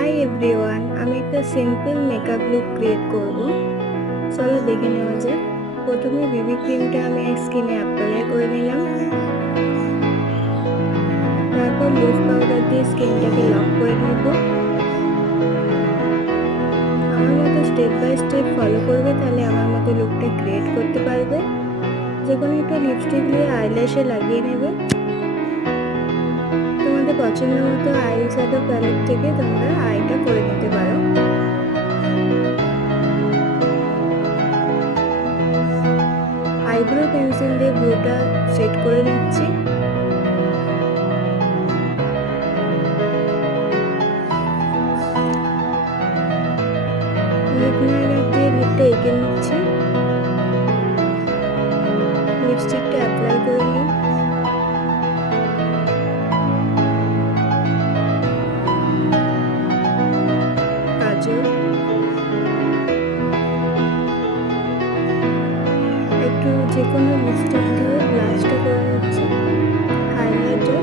Hi everyone, আমি একটা simple makeup look create করব। চলো দেখে নেওয়া যাক। প্রথমে বিবি ক্রিমটা আমি স্কিনে অ্যাপ্লাই করে নিলাম। তারপর লুজ পাউডার দিয়ে স্কিনটাকে লক করে নেব। আমার মতো স্টেপ বাই স্টেপ ফলো করবে, তাহলে আমার মতো লুকটা ক্রিয়েট করতে পারবে। যে কোনো একটা লিপস্টিক দিয়ে আইল্যাশে লাগিয়ে নেবে। তোমাদের পছন্দ মতো আই শ্যাডো প্যালেট থেকে তোমরা আইটা করে নিতে পারো। আইব্রো পেন্সিল দিয়ে ব্রুটা সেট করে নিচ্ছি। লিপ লাইনার দিয়ে লিপটা এঁকে নিচ্ছি। লিপস্টিকটা অ্যাপ্লাই করে নিই। কাজল, একটু যে কোনো লিপস্টিক দিয়ে ব্লাশটা করে নিচ্ছি। হাইলাইটার,